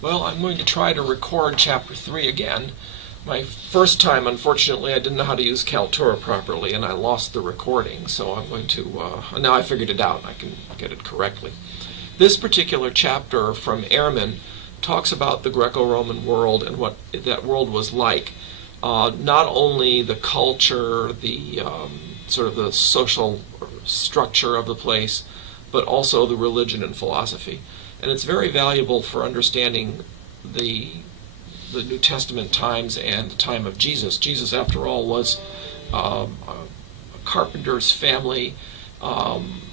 Well, I'm going to try to record Chapter 3 again. My first time, unfortunately, I didn't know how to use Kaltura properly, and I lost the recording, so I'm going to, now I figured it out, and I can get it correctly. This particular chapter from Ehrman talks about the Greco-Roman world and what that world was like. Not only the culture, the sort of the social structure of the place, but also the religion and philosophy. And it's very valuable for understanding the New Testament times and the time of Jesus. Jesus, after all, was a carpenter's family.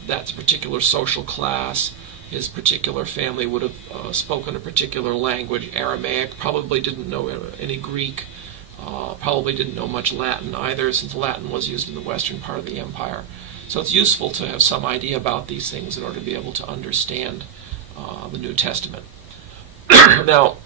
That's a particular social class. His particular family would have spoken a particular language, Aramaic, probably didn't know any Greek, probably didn't know much Latin either, since Latin was used in the western part of the empire. So it's useful to have some idea about these things in order to be able to understand the New Testament. Now,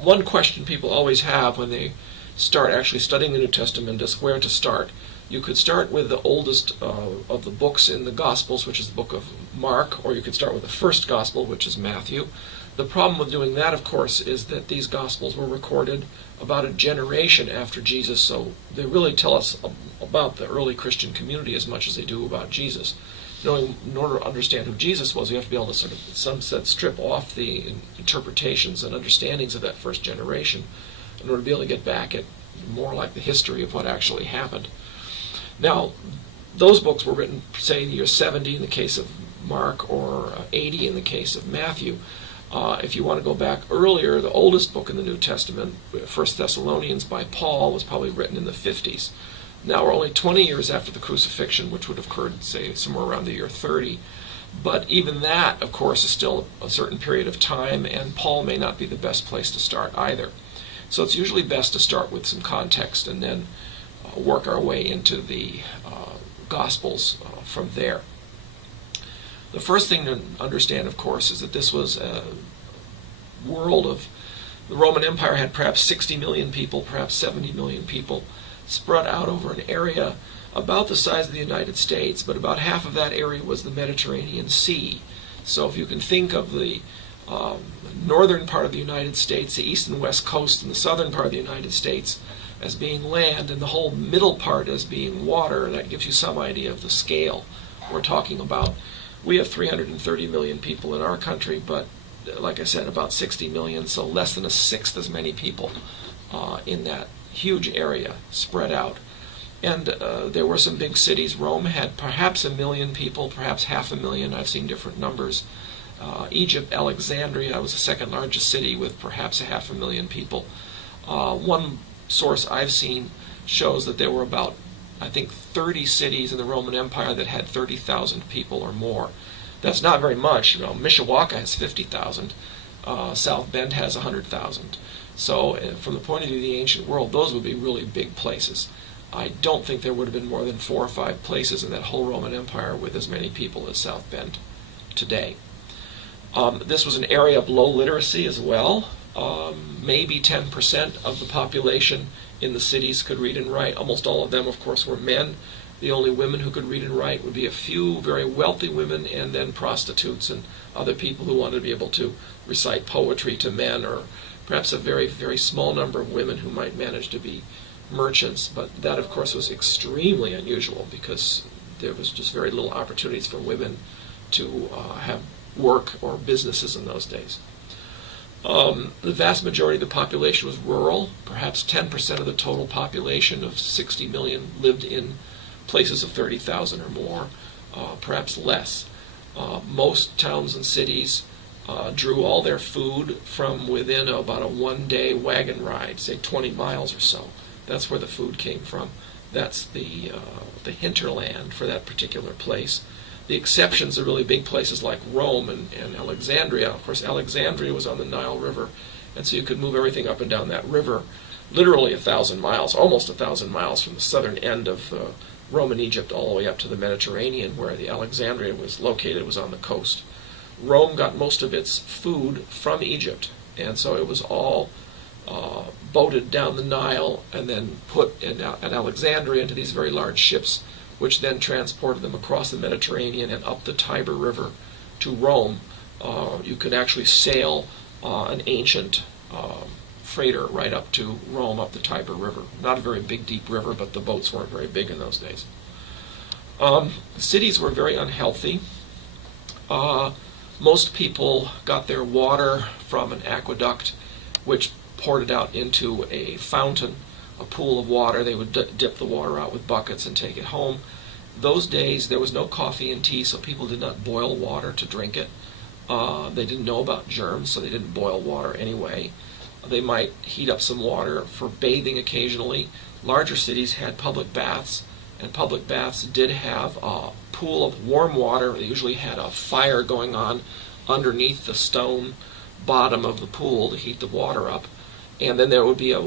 one question people always have when they start actually studying the New Testament is where to start. You could start with the oldest of the books in the Gospels, which is the book of Mark, or you could start with the first Gospel, which is Matthew. The problem with doing that, of course, is that these Gospels were recorded about a generation after Jesus, so they really tell us about the early Christian community as much as they do about Jesus. In order to understand who Jesus was, we have to be able to sort of, in some sense, strip off the interpretations and understandings of that first generation in order to be able to get back at more like the history of what actually happened. Now, those books were written, say, in the year 70 in the case of Mark, or 80 in the case of Matthew. If you want to go back earlier, the oldest book in the New Testament, 1 Thessalonians by Paul, was probably written in the 50s. Now we're only 20 years after the crucifixion, which would have occurred, say, somewhere around the year 30. But even that, of course, is still a certain period of time, and Paul may not be the best place to start either. So it's usually best to start with some context and then work our way into the Gospels from there. The first thing to understand, of course, is that this was a world of, the Roman Empire had perhaps 60 million people, perhaps 70 million people, spread out over an area about the size of the United States, but about half of that area was the Mediterranean Sea. So if you can think of the northern part of the United States, the east and west coast, and the southern part of the United States as being land, and the whole middle part as being water, that gives you some idea of the scale we're talking about. We have 330 million people in our country, but like I said, about 60 million, so less than a sixth as many people in that huge area spread out. And there were some big cities. Rome had perhaps 1 million people, perhaps 500,000. I've seen different numbers. Egypt, Alexandria was the second largest city with perhaps 500,000 people. One source I've seen shows that there were about, I think, 30 cities in the Roman Empire that had 30,000 people or more. That's not very much. Mishawaka has 50,000. South Bend has 100,000. So from the point of view of the ancient world, those would be really big places. I don't think there would have been more than 4 or 5 places in that whole Roman Empire with as many people as South Bend today. This was an area of low literacy as well. Maybe 10% of the population in the cities could read and write. Almost all of them, of course, were men. The only women who could read and write would be a few very wealthy women, and then prostitutes and other people who wanted to be able to recite poetry to men, or perhaps a very, very small number of women who might manage to be merchants. But that, of course, was extremely unusual because there was just very little opportunities for women to have work or businesses in those days. The vast majority of the population was rural. Perhaps 10% of the total population of 60 million lived in places of 30,000 or more, perhaps less. Most towns and cities drew all their food from within about a one-day wagon ride, say 20 miles or so. That's where the food came from. That's the hinterland for that particular place. The exceptions are really big places like Rome and Alexandria. Of course, Alexandria was on the Nile River, and so you could move everything up and down that river literally 1,000 miles, almost 1,000 miles from the southern end of Roman Egypt all the way up to the Mediterranean, where the Alexandria was located. It was on the coast. Rome got most of its food from Egypt, and so it was all boated down the Nile and then put at Alexandria into these very large ships, which then transported them across the Mediterranean and up the Tiber River to Rome. You could actually sail an ancient freighter right up to Rome, up the Tiber River. Not a very big, deep river, but the boats weren't very big in those days. Cities were very unhealthy. Most people got their water from an aqueduct, which poured it out into a fountain, a pool of water. They would dip the water out with buckets and take it home. Those days, there was no coffee and tea, so people did not boil water to drink it. They didn't know about germs, so they didn't boil water anyway. They might heat up some water for bathing occasionally. Larger cities had public baths, and public baths did have a pool of warm water. They usually had a fire going on underneath the stone bottom of the pool to heat the water up. And then there would be a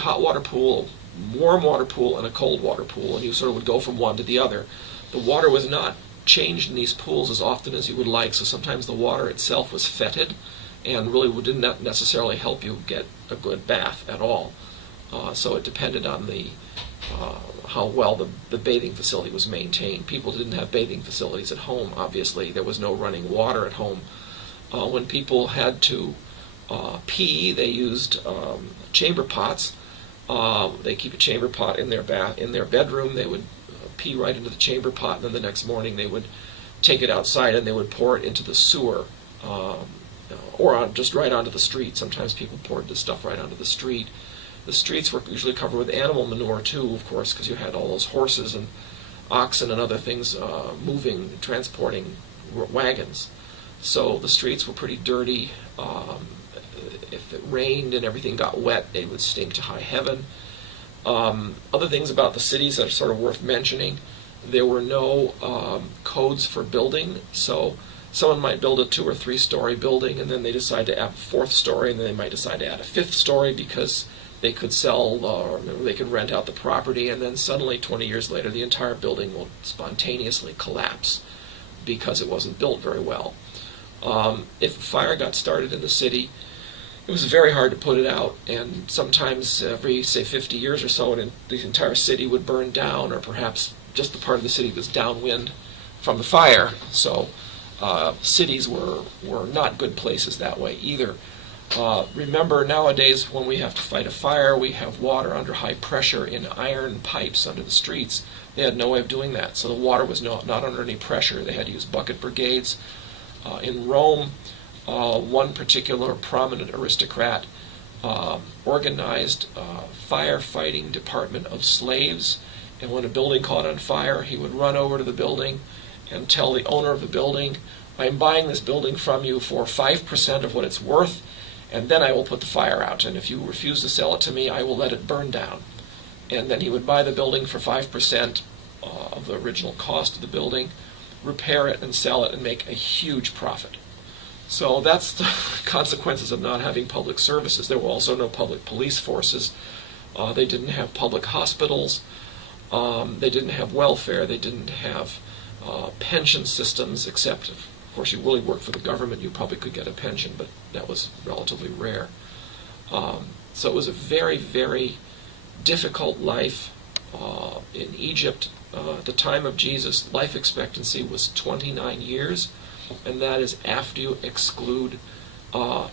hot water pool, a warm water pool, and a cold water pool, and you sort of would go from one to the other. The water was not changed in these pools as often as you would like, so sometimes the water itself was fetid and really did not necessarily help you get a good bath at all. So it depended on how well the bathing facility was maintained. People didn't have bathing facilities at home, obviously. There was no running water at home. When people had to pee, they used chamber pots. They keep a chamber pot in their bedroom. They would pee right into the chamber pot, and then the next morning they would take it outside and they would pour it into the sewer, or just right onto the street. Sometimes people poured this stuff right onto the street. The streets were usually covered with animal manure too, of course, because you had all those horses and oxen and other things moving, transporting wagons. So the streets were pretty dirty. If it rained and everything got wet, they would stink to high heaven. Other things about the cities that are sort of worth mentioning: there were no codes for building. So someone might build a 2 or 3 story building, and then they decide to add a 4th story, and then they might decide to add a 5th story because they could sell or they could rent out the property, and then suddenly 20 years later the entire building will spontaneously collapse because it wasn't built very well. If a fire got started in the city, it was very hard to put it out, and sometimes every, say, 50 years or so, the entire city would burn down, or perhaps just the part of the city that was downwind from the fire. So cities were not good places that way either. Remember, nowadays when we have to fight a fire, we have water under high pressure in iron pipes under the streets. They had no way of doing that, so the water was not under any pressure. They had to use bucket brigades. In Rome, one particular prominent aristocrat organized a firefighting department of slaves, and when a building caught on fire, he would run over to the building and tell the owner of the building, "I'm buying this building from you for 5% of what it's worth, and then I will put the fire out, and if you refuse to sell it to me, I will let it burn down." And then he would buy the building for 5% of the original cost of the building, repair it and sell it, and make a huge profit. So that's the consequences of not having public services. There were also no public police forces. They didn't have public hospitals. They didn't have welfare. They didn't have pension systems, except, of course, you really worked for the government, you probably could get a pension, but that was relatively rare. So it was a very, very difficult life. In Egypt, at the time of Jesus, life expectancy was 29 years, and that is after you exclude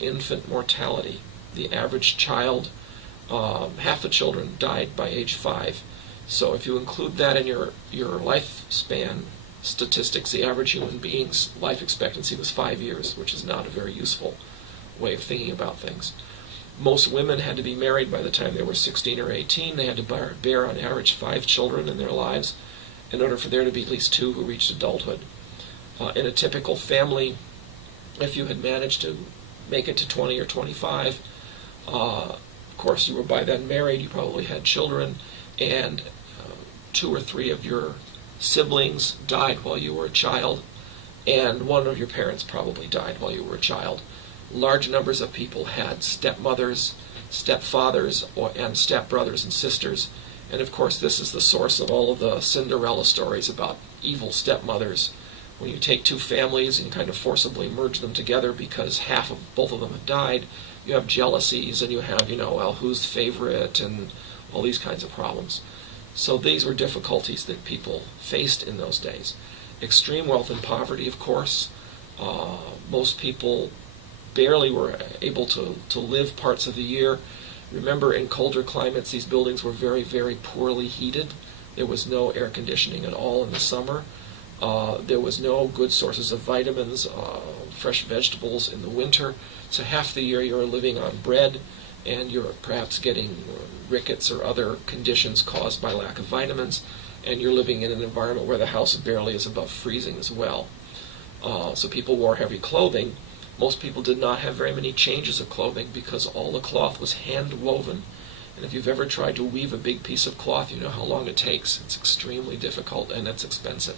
infant mortality. The average child, half the children died by age 5. So if you include that in your lifespan statistics, the average human being's life expectancy was 5 years, which is not a very useful way of thinking about things. Most women had to be married by the time they were 16 or 18. They had to bear on average 5 children in their lives in order for there to be at least 2 who reached adulthood. In a typical family, if you had managed to make it to 20 or 25, of course you were by then married, you probably had children, and 2 or 3 of your siblings died while you were a child, and one of your parents probably died while you were a child. Large numbers of people had stepmothers, stepfathers, and stepbrothers and sisters. And of course, this is the source of all of the Cinderella stories about evil stepmothers. When you take 2 families and kind of forcibly merge them together because half of both of them have died, you have jealousies, and you have, well, who's favorite, and all these kinds of problems. So these were difficulties that people faced in those days. Extreme wealth and poverty, of course. Most people barely were able to live parts of the year. Remember, in colder climates, these buildings were very, very poorly heated. There was no air conditioning at all in the summer. There was no good sources of vitamins, fresh vegetables in the winter. So half the year you're living on bread, and you're perhaps getting rickets or other conditions caused by lack of vitamins, and you're living in an environment where the house barely is above freezing as well. So people wore heavy clothing. Most people did not have very many changes of clothing because all the cloth was hand woven. And if you've ever tried to weave a big piece of cloth, you know how long it takes. It's extremely difficult and it's expensive.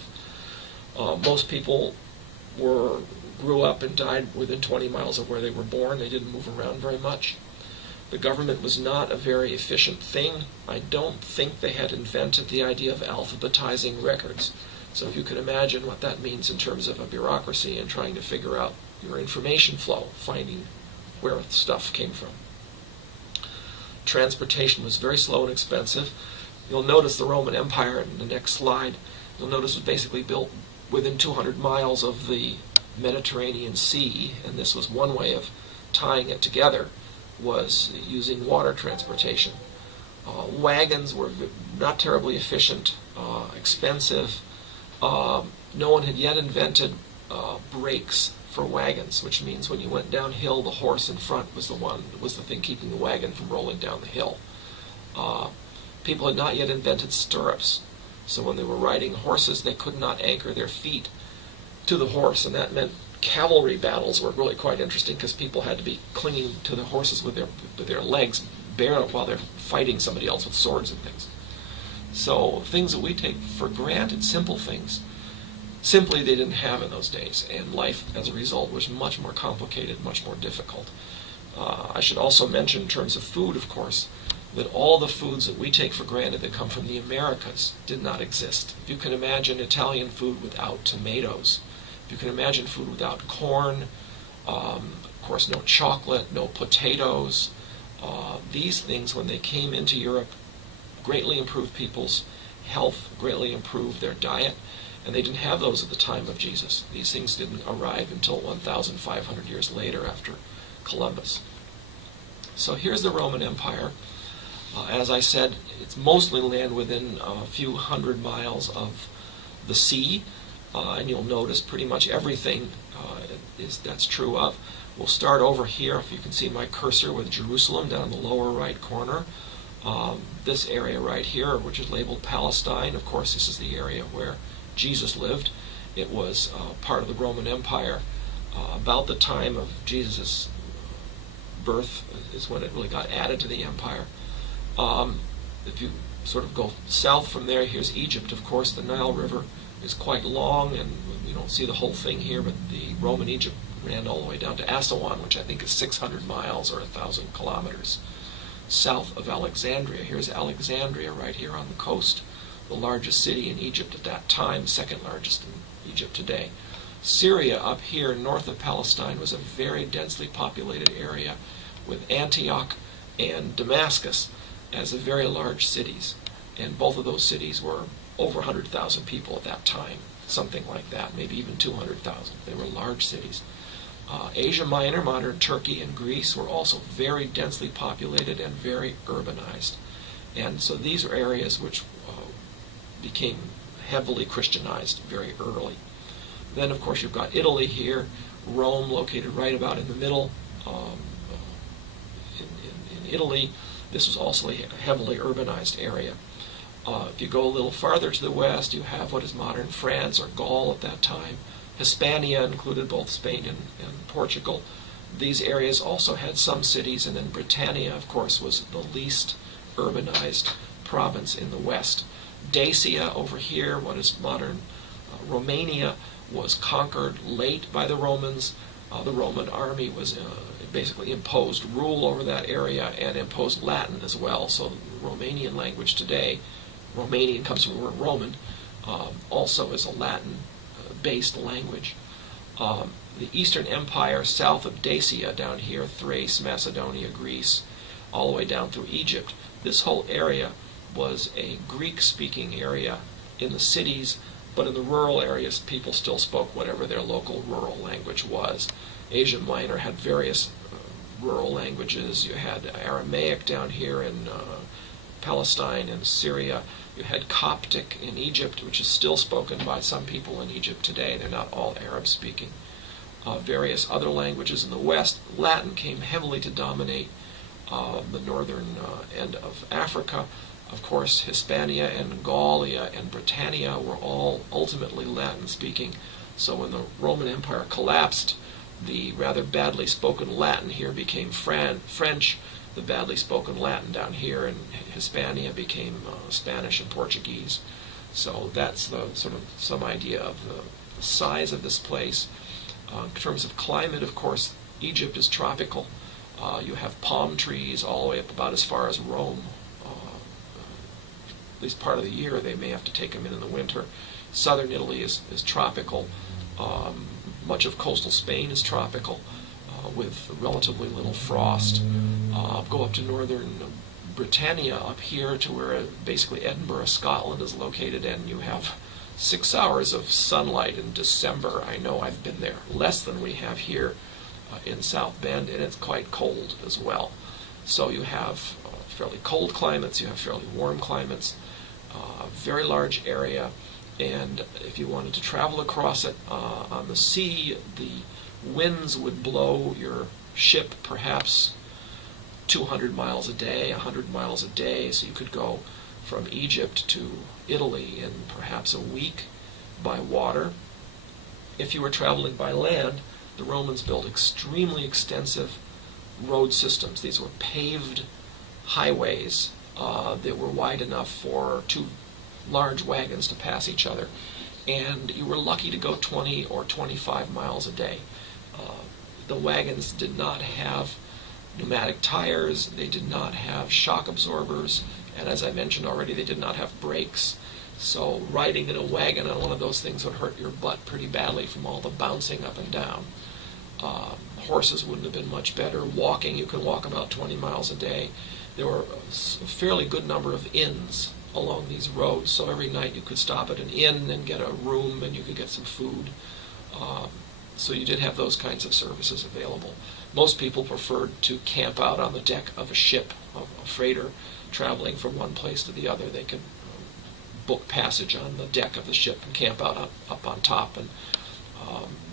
Most people grew up and died within 20 miles of where they were born. They didn't move around very much. The government was not a very efficient thing. I don't think they had invented the idea of alphabetizing records. So if you can imagine what that means in terms of a bureaucracy and trying to figure out your information flow, finding where stuff came from. Transportation was very slow and expensive. You'll notice the Roman Empire in the next slide. You'll notice it was basically built within 200 miles of the Mediterranean Sea, and this was one way of tying it together, was using water transportation. Wagons were not terribly efficient, expensive. No one had yet invented brakes for wagons, which means when you went downhill, the horse in front was the thing keeping the wagon from rolling down the hill. People had not yet invented stirrups, so when they were riding horses, they could not anchor their feet to the horse, and that meant cavalry battles were really quite interesting because people had to be clinging to the horses with their legs bare while they're fighting somebody else with swords and things. So things that we take for granted, simple things, simply they didn't have in those days, and life as a result was much more complicated, much more difficult. I should also mention in terms of food, of course, that all the foods that we take for granted that come from the Americas did not exist. If you can imagine Italian food without tomatoes, if you can imagine food without corn, of course no chocolate, no potatoes, these things when they came into Europe greatly improved people's health, greatly improved their diet, and they didn't have those at the time of Jesus. These things didn't arrive until 1,500 years later after Columbus. So here's the Roman Empire. As I said, it's mostly land within a few hundred miles of the sea, and you'll notice pretty much everything that's true of. We'll start over here, if you can see my cursor, with Jerusalem down in the lower right corner. This area right here, which is labeled Palestine, of course this is the area where Jesus lived. It was part of the Roman Empire. About the time of Jesus' birth is when it really got added to the empire. If you sort of go south from there, here's Egypt. Of course, the Nile River is quite long, and we don't see the whole thing here, but the Roman Egypt ran all the way down to Aswan, which I think is 600 miles or 1,000 kilometers south of Alexandria. Here's Alexandria right here on the coast, the largest city in Egypt at that time, second largest in Egypt today. Syria up here north of Palestine was a very densely populated area with Antioch and Damascus as the very large cities, and both of those cities were over 100,000 people at that time, something like that, maybe even 200,000. They were large cities. Asia Minor, modern Turkey and Greece, were also very densely populated and very urbanized. And so these are areas which became heavily Christianized very early. Then, of course, you've got Italy here, Rome located right about in the middle. In Italy, this was also a heavily urbanized area. If you go a little farther to the west, you have what is modern France or Gaul at that time. Hispania included both Spain and Portugal. These areas also had some cities, and then Britannia, of course, was the least urbanized province in the west. Dacia over here, what is modern Romania, was conquered late by the Romans. The Roman army was basically imposed rule over that area and imposed Latin as well. So the Romanian language today, Romanian comes from the word Roman, also is a Latin-based language. The Eastern Empire south of Dacia down here, Thrace, Macedonia, Greece, all the way down through Egypt, this whole area was a Greek-speaking area in the cities, but in the rural areas people still spoke whatever their local rural language was. Asia Minor had various rural languages. You had Aramaic down here in Palestine and Syria. You had Coptic in Egypt, which is still spoken by some people in Egypt today. They're not all Arab-speaking. Various other languages in the West. Latin came heavily to dominate the northern end of Africa. Of course, Hispania and Gallia and Britannia were all ultimately Latin-speaking. So when the Roman Empire collapsed, the rather badly spoken Latin here became French. The badly spoken Latin down here in Hispania became Spanish and Portuguese. So that's the sort of some idea of the size of this place. In terms of climate, of course, Egypt is tropical. You have palm trees all the way up about as far as Rome. At least part of the year they may have to take them in the winter. Southern Italy is tropical. Much of coastal Spain is tropical, with relatively little frost. Go up to northern Britannia up here to where basically Edinburgh, Scotland is located, and you have 6 hours of sunlight in December. I know I've been there. Less than we have here in South Bend, and it's quite cold as well. So you have fairly cold climates, you have fairly warm climates, very large area, and if you wanted to travel across it on the sea, the winds would blow your ship perhaps 200 miles a day, 100 miles a day, so you could go from Egypt to Italy in perhaps a week by water. If you were traveling by land, the Romans built extremely extensive road systems. These were paved highways that were wide enough for 2 large wagons to pass each other, and you were lucky to go 20 or 25 miles a day. The wagons did not have pneumatic tires, they did not have shock absorbers, and as I mentioned already, they did not have brakes. So riding in a wagon on one of those things would hurt your butt pretty badly from all the bouncing up and down. Horses wouldn't have been much better. Walking, you can walk about 20 miles a day. There were a fairly good number of inns along these roads, so every night you could stop at an inn and get a room and you could get some food. So you did have those kinds of services available. Most people preferred to camp out on the deck of a ship, a freighter, traveling from one place to the other. They could book passage on the deck of the ship and camp out up on top and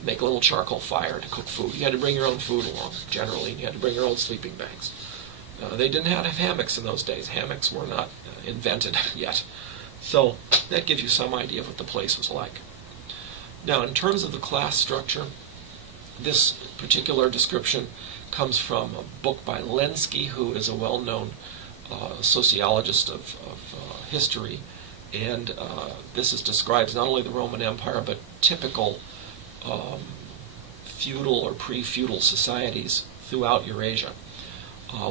make a little charcoal fire to cook food. You had to bring your own food along, generally, and you had to bring your own sleeping bags. They didn't have hammocks in those days. Hammocks were not invented yet. So that gives you some idea of what the place was like. Now, in terms of the class structure, this particular description comes from a book by Lenski, who is a well-known sociologist of history, and this describes not only the Roman Empire, but typical feudal or pre-feudal societies throughout Eurasia,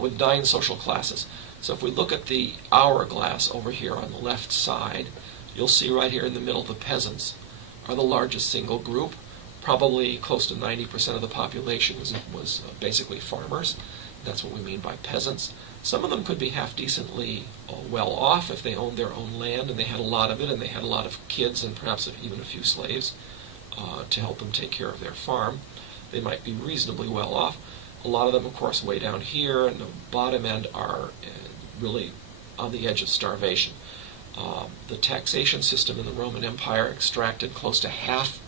with 9 social classes. So if we look at the hourglass over here on the left side, you'll see right here in the middle the peasants are the largest single group. Probably close to 90% of the population was basically farmers. That's what we mean by peasants. Some of them could be half decently well off if they owned their own land and they had a lot of it, and they had a lot of kids and perhaps even a few slaves to help them take care of their farm. They might be reasonably well off. A lot of them, of course, way down here and the bottom end are really on the edge of starvation. The taxation system in the Roman Empire extracted close to half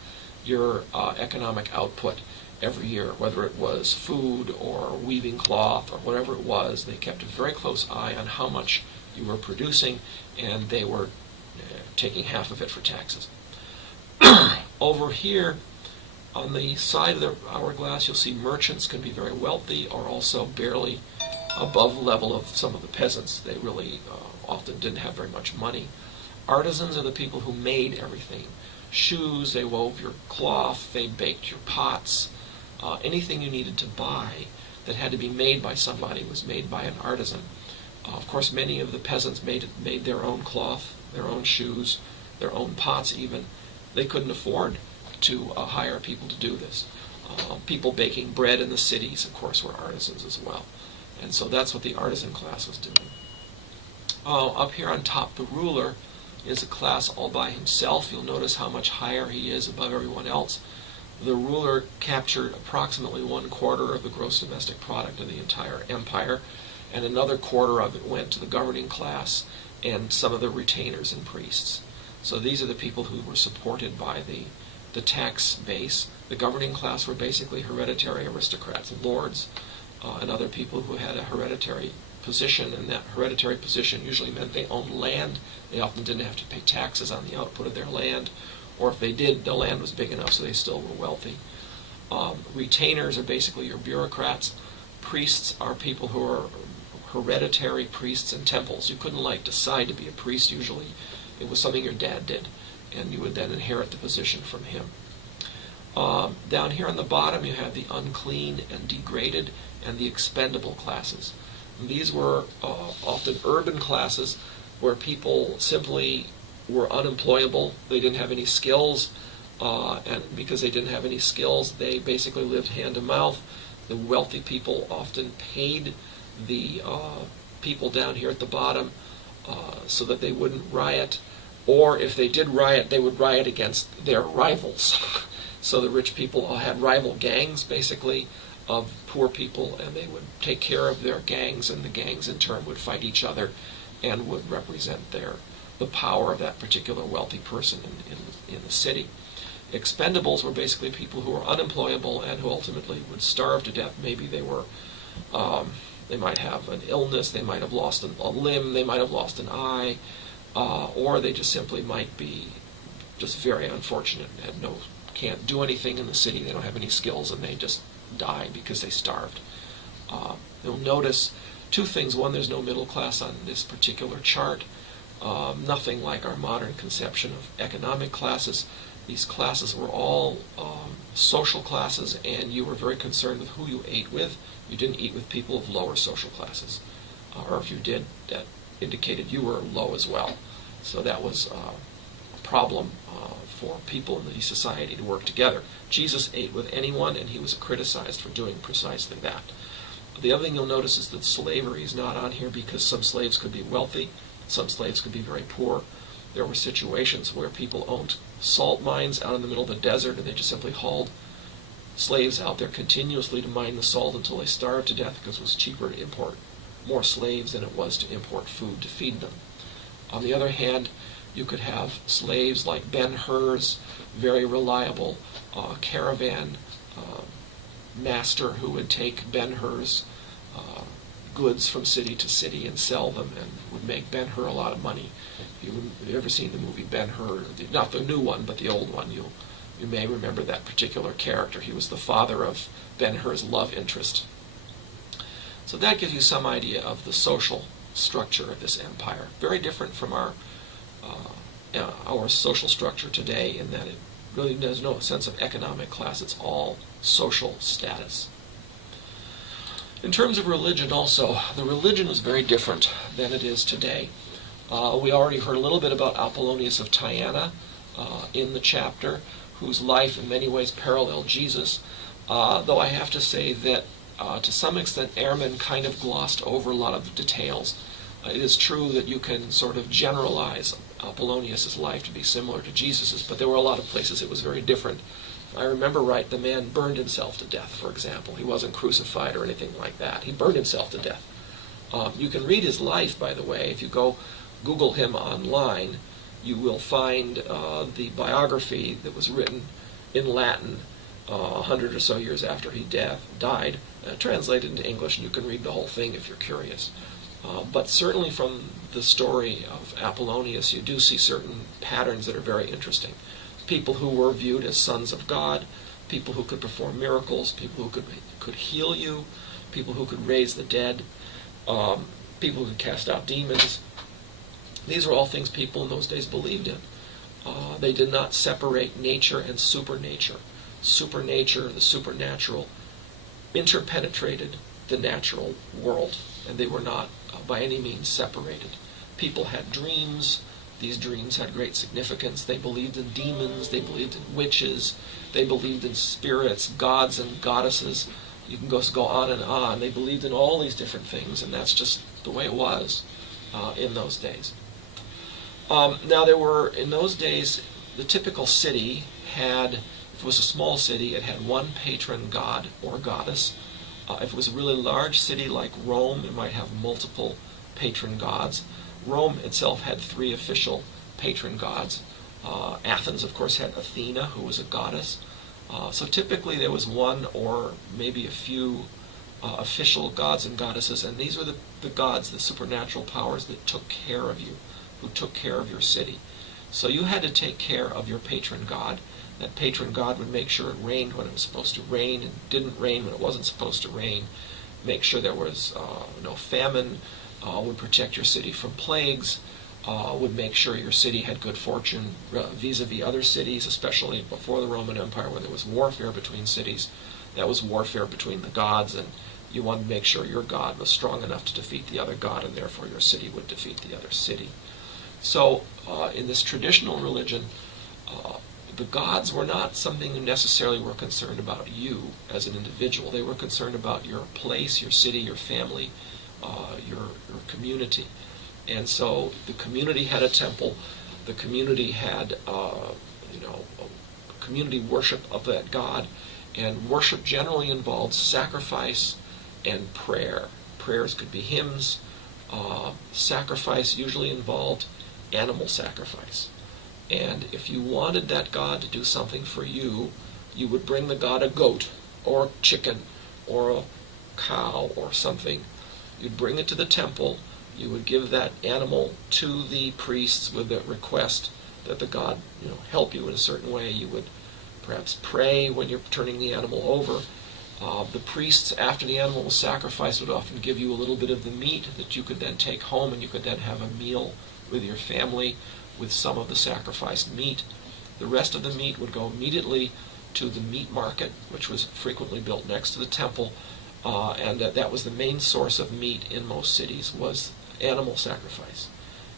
your economic output every year, whether it was food or weaving cloth or whatever it was. They kept a very close eye on how much you were producing, and they were taking half of it for taxes. Over here, on the side of the hourglass, you'll see merchants can be very wealthy or also barely above the level of some of the peasants. They really often didn't have very much money. Artisans are the people who made everything. Shoes, they wove your cloth, they baked your pots. Anything you needed to buy that had to be made by somebody was made by an artisan. Of course, many of the peasants made their own cloth, their own shoes, their own pots even. They couldn't afford to hire people to do this. People baking bread in the cities, of course, were artisans as well. And so that's what the artisan class was doing. Up here on top, the ruler is a class all by himself. You'll notice how much higher he is above everyone else. the ruler captured approximately 1/4 of the gross domestic product of the entire empire, and another quarter of it went to the governing class and some of the retainers and priests. So these are the people who were supported by the tax base. The governing class were basically hereditary aristocrats, lords, and other people who had a hereditary position, and that hereditary position usually meant they owned land. They often didn't have to pay taxes on the output of their land, or if they did, the land was big enough so they still were wealthy. Retainers are basically your bureaucrats. Priests are people who are hereditary priests in temples. You couldn't decide to be a priest usually. It was something your dad did, and you would then inherit the position from him. Down here on the bottom you have the unclean and degraded and the expendable classes. And these were often urban classes where people simply were unemployable. They didn't have any skills, and because they didn't have any skills, they basically lived hand to mouth. The wealthy people often paid the people down here at the bottom so that they wouldn't riot, or if they did riot, they would riot against their rivals. So the rich people all had rival gangs, basically, of poor people, and they would take care of their gangs, and the gangs in turn would fight each other and would represent the power of that particular wealthy person in the city. Expendables were basically people who were unemployable and who ultimately would starve to death. Maybe they might have an illness, they might have lost a limb, they might have lost an eye, or they just simply might be just very unfortunate and can't do anything in the city. They don't have any skills, and they just die because they starved. You'll notice two things. One, there's no middle class on this particular chart. Nothing like our modern conception of economic classes. These classes were all social classes, and you were very concerned with who you ate with. You didn't eat with people of lower social classes. Or if you did, that indicated you were low as well. So that was a problem for people in the society to work together. Jesus ate with anyone, and he was criticized for doing precisely that. The other thing you'll notice is that slavery is not on here because some slaves could be wealthy, some slaves could be very poor. There were situations where people owned salt mines out in the middle of the desert, and they just simply hauled slaves out there continuously to mine the salt until they starved to death because it was cheaper to import more slaves than it was to import food to feed them. On the other hand, you could have slaves like Ben-Hur's, very reliable caravan master who would take Ben-Hur's goods from city to city and sell them, and would make Ben-Hur a lot of money. If you've ever seen the movie Ben-Hur, not the new one, but the old one, you may remember that particular character. He was the father of Ben-Hur's love interest. So that gives you some idea of the social structure of this empire. Very different from our social structure today, in that it really has no sense of economic class. It's all social status. In terms of religion also, the religion is very different than it is today. We already heard a little bit about Apollonius of Tyana in the chapter, whose life in many ways paralleled Jesus, though I have to say that to some extent Ehrman kind of glossed over a lot of the details. It is true that you can sort of generalize Apollonius' life to be similar to Jesus's, but there were a lot of places it was very different. If I remember right, the man burned himself to death, for example. He wasn't crucified or anything like that. He burned himself to death. You can read his life, by the way. If you go Google him online, you will find the biography that was written in Latin 100 or so years after he died, translated into English, and you can read the whole thing if you're curious. But certainly from the story of Apollonius, you do see certain patterns that are very interesting. People who were viewed as sons of God, people who could perform miracles, people who could heal you, people who could raise the dead, people who could cast out demons. These were all things people in those days believed in. They did not separate nature and supernature. Supernature, the supernatural, interpenetrated the natural world, and they were not by any means separated. People had dreams. These dreams had great significance. They believed in demons. They believed in witches. They believed in spirits, gods and goddesses. You can go on and on. They believed in all these different things, and that's just the way it was in those days. Now there were, in those days, the typical city had, If it was a small city, it had one patron god or goddess. If it was a really large city like Rome, it might have multiple patron gods. Rome itself had 3 official patron gods. Athens, of course, had Athena, who was a goddess. So typically there was one or maybe a few official gods and goddesses, and these were the gods, the supernatural powers that took care of you, who took care of your city. So you had to take care of your patron god. That patron god would make sure it rained when it was supposed to rain and didn't rain when it wasn't supposed to rain, make sure there was no famine, would protect your city from plagues, would make sure your city had good fortune vis-a-vis other cities, especially before the Roman Empire where there was warfare between cities. That was warfare between the gods, and you wanted to make sure your god was strong enough to defeat the other god, and therefore your city would defeat the other city. So in this traditional religion, the gods were not something who necessarily were concerned about you as an individual. They were concerned about your place, your city, your family, your community. And so the community had a temple. The community had, community worship of that god. And worship generally involved sacrifice and prayer. Prayers could be hymns. Sacrifice usually involved animal sacrifice. And if you wanted that god to do something for you, you would bring the god a goat or a chicken or a cow or something. You'd bring it to the temple. You would give that animal to the priests with the request that the god help you in a certain way. You would perhaps pray when you're turning the animal over. The priests, after the animal was sacrificed, would often give you a little bit of the meat that you could then take home, and you could then have a meal with your family with some of the sacrificed meat. The rest of the meat would go immediately to the meat market, which was frequently built next to the temple, and that was the main source of meat in most cities, was animal sacrifice.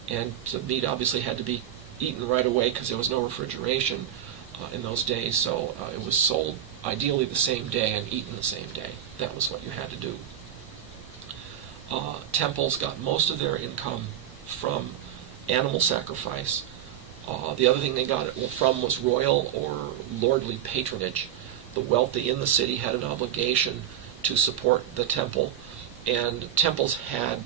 And the meat obviously had to be eaten right away because there was no refrigeration in those days, so it was sold ideally the same day and eaten the same day. That was what you had to do. Temples got most of their income from animal sacrifice. The other thing they got it from was royal or lordly patronage. The wealthy in the city had an obligation to support the temple, and temples had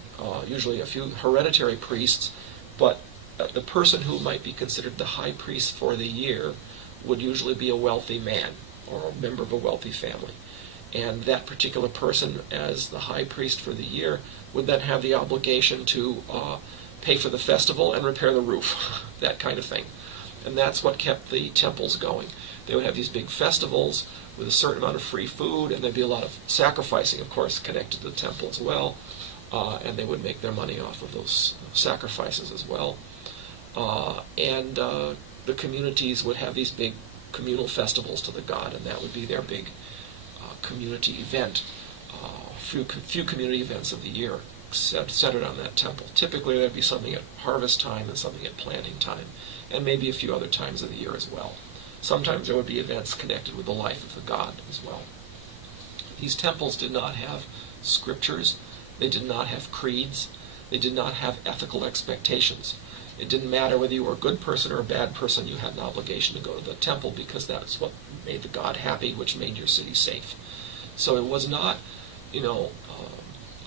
usually a few hereditary priests, but the person who might be considered the high priest for the year would usually be a wealthy man or a member of a wealthy family. And that particular person, as the high priest for the year, would then have the obligation to pay for the festival and repair the roof, that kind of thing. And that's what kept the temples going. They would have these big festivals with a certain amount of free food, and there'd be a lot of sacrificing, of course, connected to the temple as well, and they would make their money off of those sacrifices as well. And the communities would have these big communal festivals to the god, and that would be their big community event. Few community events of the year centered on that temple. Typically there'd be something at harvest time and something at planting time, and maybe a few other times of the year as well. Sometimes there would be events connected with the life of the god as well. These temples did not have scriptures. They did not have creeds. They did not have ethical expectations. It didn't matter whether you were a good person or a bad person, you had an obligation to go to the temple because that's what made the god happy, which made your city safe. So it was not,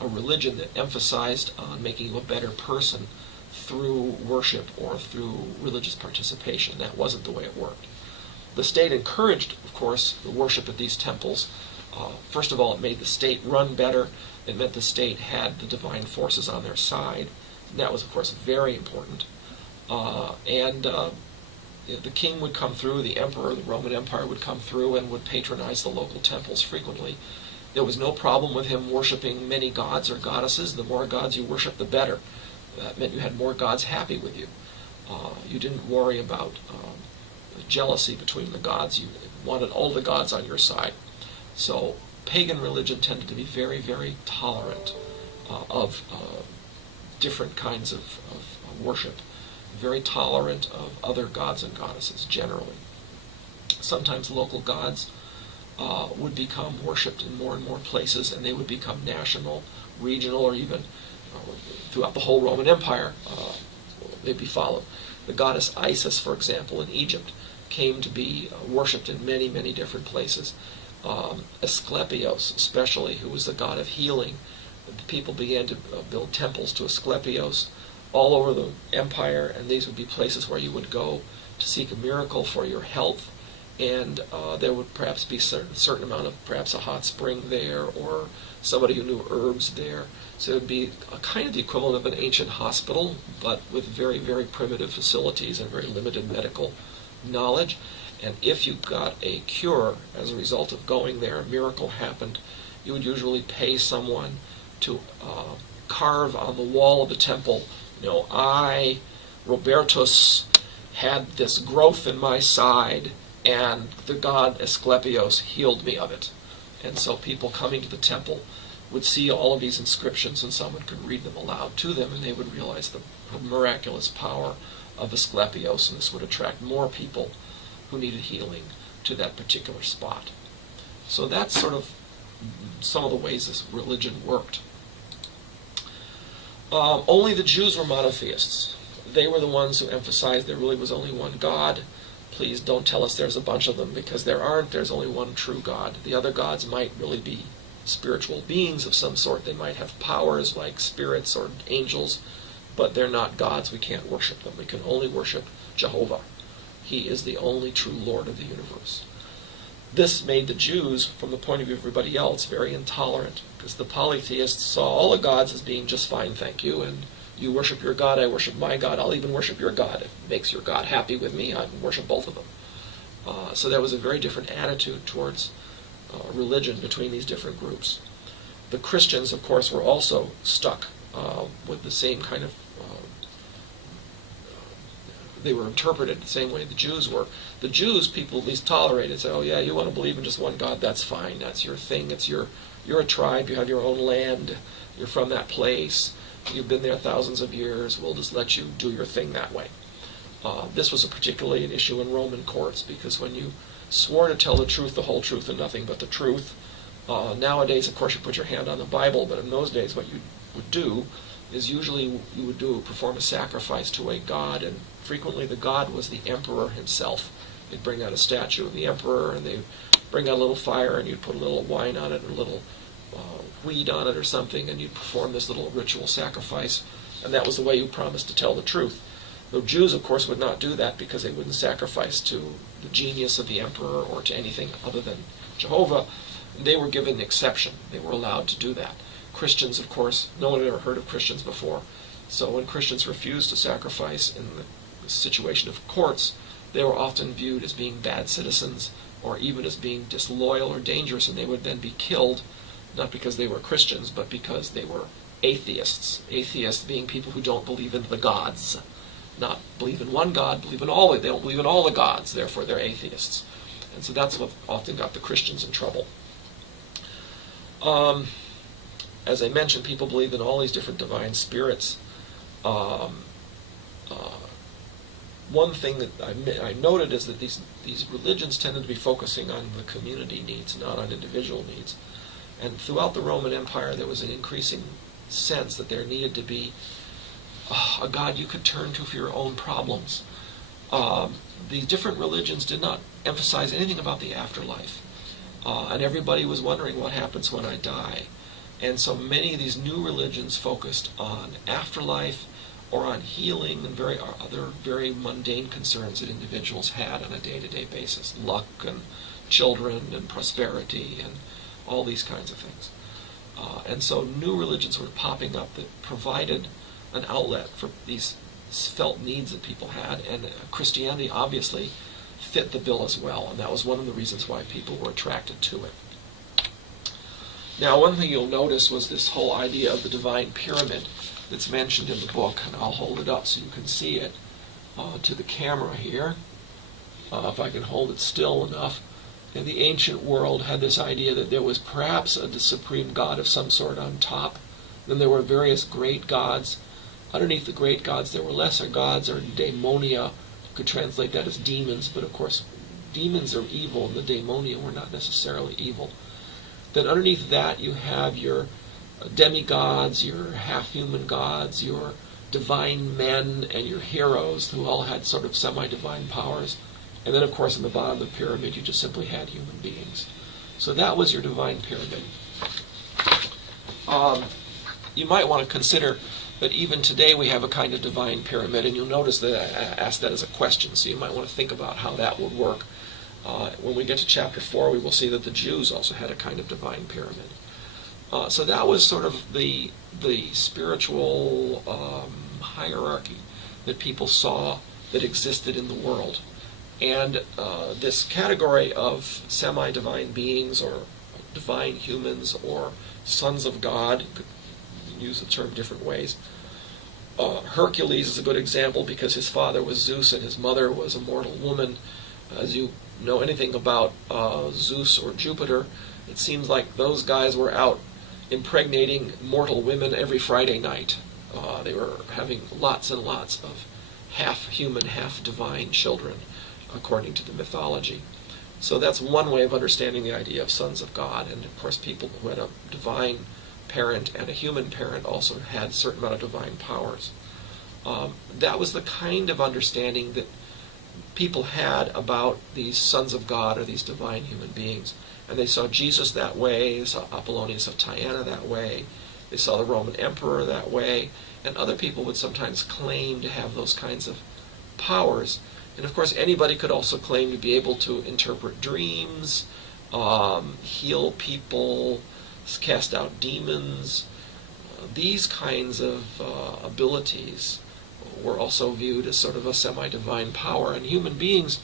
a religion that emphasized on making you a better person through worship or through religious participation. That wasn't the way it worked. The state encouraged, of course, the worship at these temples. First of all, it made the state run better. It meant the state had the divine forces on their side. And that was, of course, very important. The king would come through, the emperor, the Roman Empire would come through and would patronize the local temples frequently. There was no problem with him worshiping many gods or goddesses. The more gods you worshiped, the better. That meant you had more gods happy with you. You didn't worry about jealousy between the gods. You wanted all the gods on your side. So pagan religion tended to be very, very tolerant of different kinds of worship, very tolerant of other gods and goddesses generally. Sometimes local gods would become worshipped in more and more places, and they would become national, regional, or even throughout the whole Roman Empire they'd be followed. The goddess Isis, for example, in Egypt, came to be worshipped in many, many different places. Asclepios, especially, who was the god of healing. The people began to build temples to Asclepios all over the empire, and these would be places where you would go to seek a miracle for your health. And there would perhaps be a certain amount of perhaps a hot spring there, or somebody who knew herbs there. So it would be a kind of the equivalent of an ancient hospital, but with very, very primitive facilities and very limited medical knowledge. And if you got a cure as a result of going there, a miracle happened, you would usually pay someone to carve on the wall of the temple, I, Robertus, had this growth in my side, and the god Asclepios healed me of it. And so people coming to the temple would see all of these inscriptions, and someone could read them aloud to them, and they would realize the miraculous power of Asclepios, and this would attract more people who needed healing to that particular spot. So that's sort of some of the ways this religion worked. Only the Jews were monotheists. They were the ones who emphasized there really was only one God. Please don't tell us there's a bunch of them, because there aren't. There's only one true God. The other gods might really be spiritual beings of some sort. They might have powers like spirits or angels, but they're not gods. We can't worship them. We can only worship Jehovah. He is the only true Lord of the universe. This made the Jews, from the point of view of everybody else, very intolerant, because the polytheists saw all the gods as being just fine, thank you, and you worship your God, I worship my God, I'll even worship your God. If it makes your God happy with me, I can worship both of them. So there was a very different attitude towards religion between these different groups. The Christians, of course, were also stuck with the same kind of they were interpreted the same way the Jews were. The Jews, people at least tolerated, say, oh yeah, you want to believe in just one God, that's fine, that's your thing, you're a tribe, you have your own land, you're from that place, you've been there thousands of years, we'll just let you do your thing that way. This was particularly an issue in Roman courts, because when you swore to tell the truth, the whole truth, and nothing but the truth, nowadays, of course, you put your hand on the Bible, but in those days what you would do is usually you would perform a sacrifice to a god, and frequently the god was the emperor himself. They'd bring out a statue of the emperor, and they'd bring out a little fire, and you'd put a little wine on it, or a little weed on it or something, and you'd perform this little ritual sacrifice, and that was the way you promised to tell the truth. The Jews, of course, would not do that, because they wouldn't sacrifice to the genius of the emperor or to anything other than Jehovah. They were given an exception. They were allowed to do that. Christians, of course, no one had ever heard of Christians before, so when Christians refused to sacrifice in the situation of courts, they were often viewed as being bad citizens, or even as being disloyal or dangerous, and they would then be killed, not because they were Christians, but because they were atheists. Atheists being people who don't believe in the gods. Not believe in one God, believe in all. They don't believe in all the gods, therefore they're atheists. And so that's what often got the Christians in trouble. As I mentioned, people believe in all these different divine spirits. One thing that I noted is that these religions tended to be focusing on the community needs, not on individual needs. And throughout the Roman Empire, there was an increasing sense that there needed to be a God you could turn to for your own problems. These different religions did not emphasize anything about the afterlife. And everybody was wondering what happens when I die. And so many of these new religions focused on afterlife or on healing and other very mundane concerns that individuals had on a day-to-day basis. Luck and children and prosperity and all these kinds of things. And so new religions were popping up that provided an outlet for these felt needs that people had, and Christianity obviously fit the bill as well, and that was one of the reasons why people were attracted to it. Now, one thing you'll notice was this whole idea of the divine pyramid that's mentioned in the book, and I'll hold it up so you can see it to the camera here, if I can hold it still enough. And the ancient world had this idea that there was perhaps a supreme god of some sort on top. Then there were various great gods. Underneath the great gods, there were lesser gods, or daemonia. You could translate that as demons, but of course, demons are evil, and the daemonia were not necessarily evil. Then underneath that, you have your demigods, your half-human gods, your divine men, and your heroes, who all had sort of semi-divine powers. And then, of course, in the bottom of the pyramid, you just simply had human beings. So that was your divine pyramid. You might want to consider that even today we have a kind of divine pyramid, and you'll notice that I asked that as a question, so you might want to think about how that would work. When we get to chapter 4, we will see that the Jews also had a kind of divine pyramid. So that was sort of the spiritual hierarchy that people saw that existed in the world. And this category of semi-divine beings or divine humans or sons of God, you could use the term different ways. Hercules is a good example because his father was Zeus and his mother was a mortal woman. As you know anything about Zeus or Jupiter, it seems like those guys were out impregnating mortal women every Friday night. They were having lots and lots of half-human, half-divine children, according to the mythology. So that's one way of understanding the idea of sons of God. And of course, people who had a divine parent and a human parent also had a certain amount of divine powers. That was the kind of understanding that people had about these sons of God or these divine human beings. And they saw Jesus that way, they saw Apollonius of Tyana that way, they saw the Roman emperor that way, and other people would sometimes claim to have those kinds of powers. And of course, anybody could also claim to be able to interpret dreams, heal people, cast out demons. These kinds of abilities were also viewed as sort of a semi-divine power. And human beings,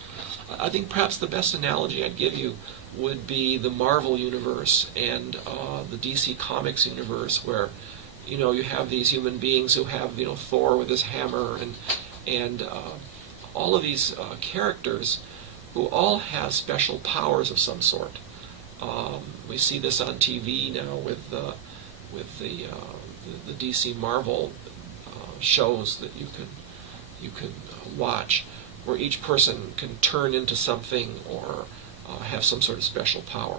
I think perhaps the best analogy I'd give you would be the Marvel universe and the DC Comics universe, where you have these human beings who have Thor with his hammer and all of these characters who all have special powers of some sort. We see this on TV now with the DC Marvel shows that you can watch, where each person can turn into something or have some sort of special power.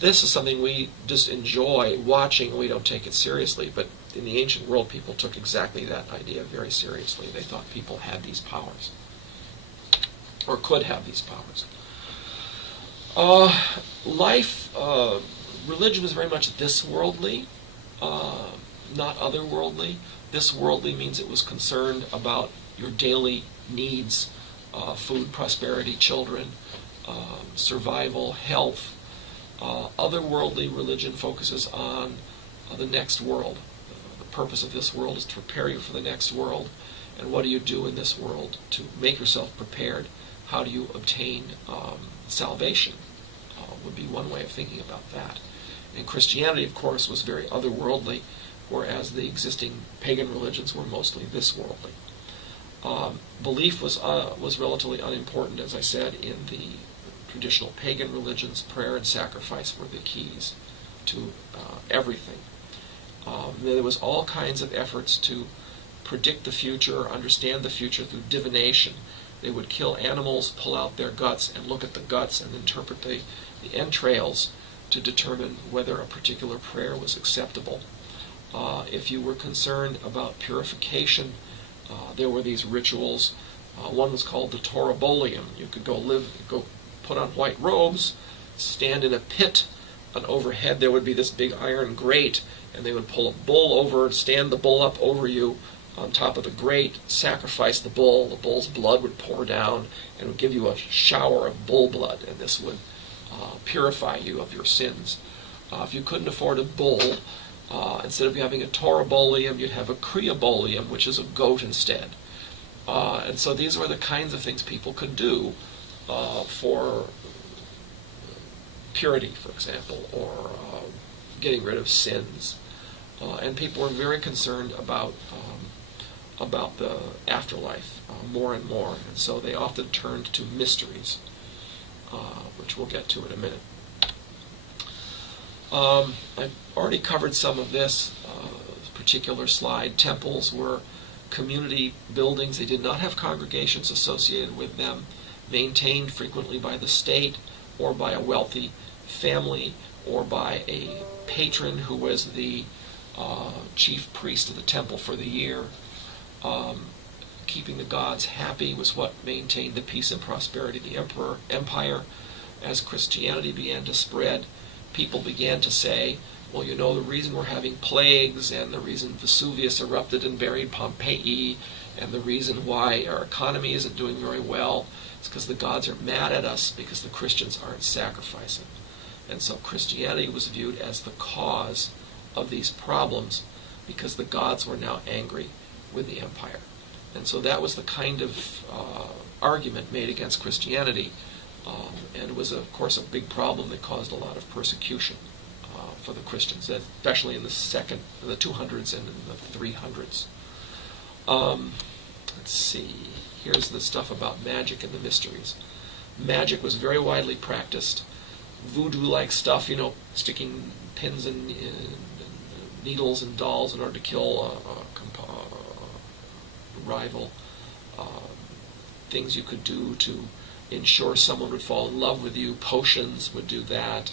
This is something we just enjoy watching, and we don't take it seriously, but in the ancient world, people took exactly that idea very seriously. They thought people had these powers, or could have these powers. Religion is very much this worldly, not otherworldly. This worldly means it was concerned about your daily needs, food, prosperity, children, survival, health. Otherworldly religion focuses on the next world. The purpose of this world is to prepare you for the next world. And what do you do in this world to make yourself prepared? How do you obtain salvation? Would be one way of thinking about that. And Christianity, of course, was very otherworldly, whereas the existing pagan religions were mostly this worldly. Belief was relatively unimportant, as I said, in the traditional pagan religions. Prayer and sacrifice were the keys to everything. There was all kinds of efforts to predict the future, or understand the future through divination. They would kill animals, pull out their guts, and look at the guts and interpret the entrails to determine whether a particular prayer was acceptable. If you were concerned about purification, there were these rituals. One was called the Torabolium. You could go put on white robes, stand in a pit, and overhead there would be this big iron grate, and they would pull a bull over, stand the bull up over you on top of the grate, sacrifice the bull's blood would pour down, and would give you a shower of bull blood, and this would purify you of your sins. If you couldn't afford a bull, instead of having a Torabolium, you'd have a Creabolium, which is a goat instead. And so these were the kinds of things people could do for purity, for example, or getting rid of sins. And people were very concerned about the afterlife more and more, and so they often turned to mysteries, which we'll get to in a minute. I've already covered some of this particular slide. Temples were community buildings. They did not have congregations associated with them, maintained frequently by the state or by a wealthy family or by a patron who was the chief priest of the temple for the year. keeping the gods happy was what maintained the peace and prosperity of the empire. As Christianity began to spread, people began to say, well, you know, the reason we're having plagues and the reason Vesuvius erupted and buried Pompeii and the reason why our economy isn't doing very well is because the gods are mad at us because the Christians aren't sacrificing. And so Christianity was viewed as the cause of these problems because the gods were now angry with the empire. And so that was the kind of argument made against Christianity. And it was, of course, a big problem that caused a lot of persecution for the Christians, especially in the 200s and in the 300s. Let's see. Here's the stuff about magic and the mysteries. Magic was very widely practiced. Voodoo-like stuff, you know, sticking pins and needles and dolls in order to kill a rival. Things you could do to ensure someone would fall in love with you. Potions would do that.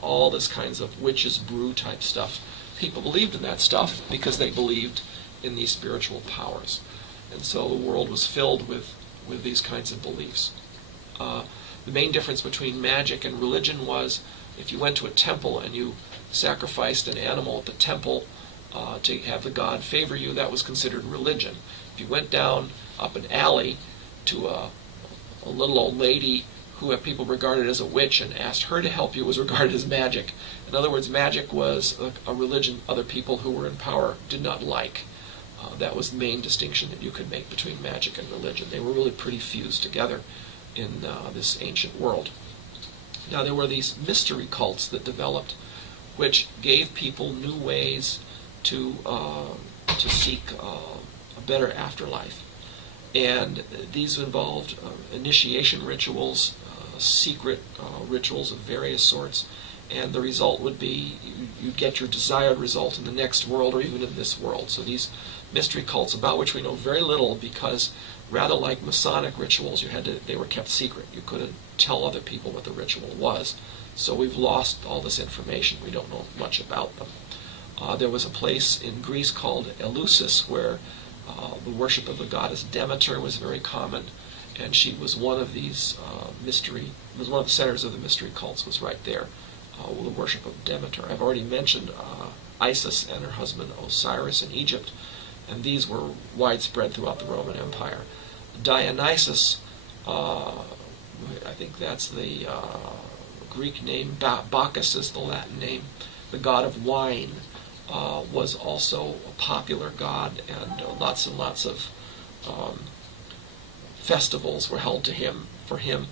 All this kinds of witches' brew type stuff. People believed in that stuff because they believed in these spiritual powers. And so the world was filled with these kinds of beliefs. The main difference between magic and religion was if you went to a temple and you sacrificed an animal at the temple to have the god favor you, that was considered religion. If you went down up an alley to a little old lady who people regarded as a witch and asked her to help you, was regarded as magic. In other words, magic was a religion other people who were in power did not like. That was the main distinction that you could make between magic and religion. They were really pretty fused together in this ancient world. Now there were these mystery cults that developed which gave people new ways to seek a better afterlife. And these involved initiation rituals, secret rituals of various sorts, and the result would be you'd get your desired result in the next world or even in this world. So these mystery cults, about which we know very little because rather like Masonic rituals, they were kept secret. You couldn't tell other people what the ritual was. So we've lost all this information. We don't know much about them. There was a place in Greece called Eleusis where the worship of the goddess Demeter was very common, and she was one of these was one of the centers of the mystery cults, was right there, the worship of Demeter. I've already mentioned Isis and her husband Osiris in Egypt, and these were widespread throughout the Roman Empire. Dionysus, I think that's the Greek name, Bacchus is the Latin name, the god of wine, was also a popular god, and lots of festivals were held for him.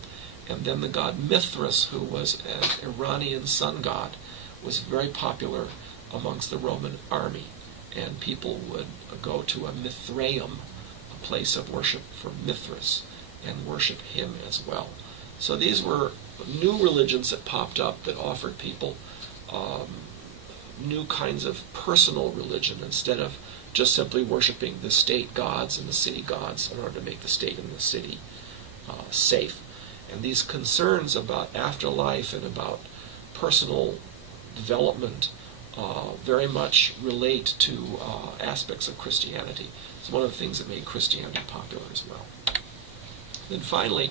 And then the god Mithras, who was an Iranian sun god, was very popular amongst the Roman army, and people would go to a Mithraeum, a place of worship for Mithras, and worship him as well. So these were new religions that popped up that offered people new kinds of personal religion instead of just simply worshiping the state gods and the city gods in order to make the state and the city safe. And these concerns about afterlife and about personal development very much relate to aspects of Christianity. It's one of the things that made Christianity popular as well. Then finally,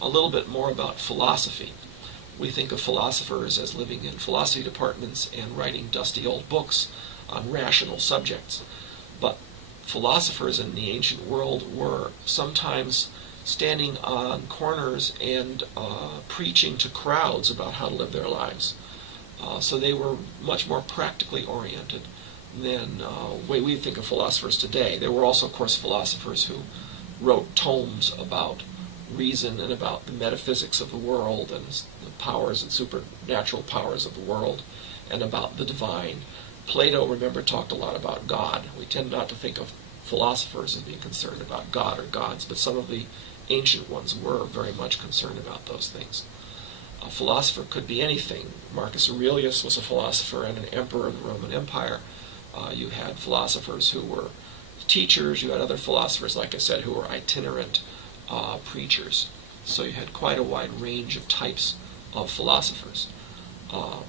a little bit more about philosophy. We think of philosophers as living in philosophy departments and writing dusty old books on rational subjects. But philosophers in the ancient world were sometimes standing on corners and preaching to crowds about how to live their lives. So they were much more practically oriented than the way we think of philosophers today. There were also, of course, philosophers who wrote tomes about reason and about the metaphysics of the world and the powers and supernatural powers of the world and about the divine. Plato, remember, talked a lot about God. We tend not to think of philosophers as being concerned about God or gods, but some of the ancient ones were very much concerned about those things. A philosopher could be anything. Marcus Aurelius was a philosopher and an emperor of the Roman Empire. You had philosophers who were teachers. You had other philosophers, like I said, who were itinerant preachers. So you had quite a wide range of types of philosophers.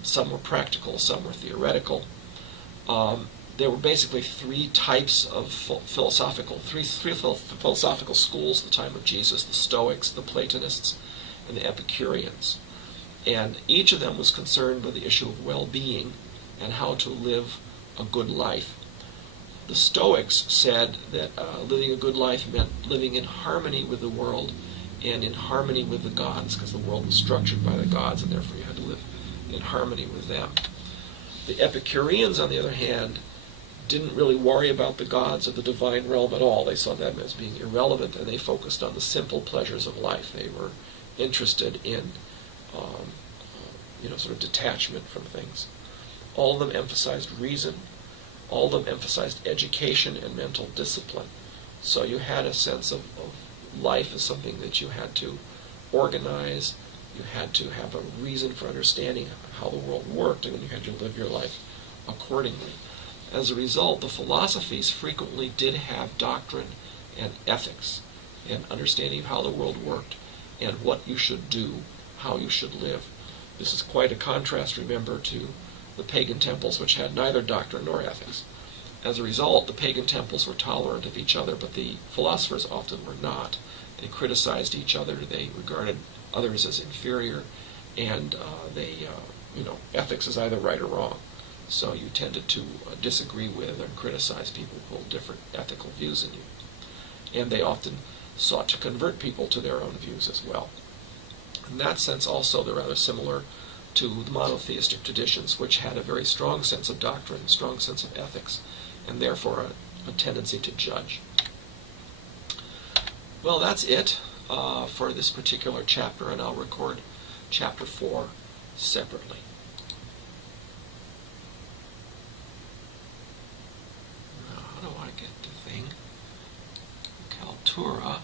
Some were practical, some were theoretical. there were basically three types of philosophical schools at the time of Jesus: the Stoics, the Platonists, and the Epicureans. And each of them was concerned with the issue of well-being and how to live a good life. The Stoics said that living a good life meant living in harmony with the world and in harmony with the gods, because the world was structured by the gods, and therefore you had to live in harmony with them. The Epicureans, on the other hand, didn't really worry about the gods or the divine realm at all. They saw them as being irrelevant, and they focused on the simple pleasures of life. They were interested in sort of detachment from things. All of them emphasized reason. All of them emphasized education and mental discipline. So you had a sense of life as something that you had to organize. You had to have a reason for understanding how the world worked, and then you had to live your life accordingly. As a result, the philosophies frequently did have doctrine and ethics and understanding of how the world worked and what you should do, how you should live. This is quite a contrast, remember, to the pagan temples, which had neither doctrine nor ethics. As a result, the pagan temples were tolerant of each other, but the philosophers often were not. They criticized each other, they regarded others as inferior, and ethics is either right or wrong. So you tended to disagree with and criticize people who hold different ethical views than you. And they often sought to convert people to their own views as well. In that sense also, they're rather similar to the monotheistic traditions, which had a very strong sense of doctrine, strong sense of ethics, and therefore a tendency to judge. Well, that's it for this particular chapter, and I'll record chapter 4 separately. Now, how do I get the thing? Kaltura.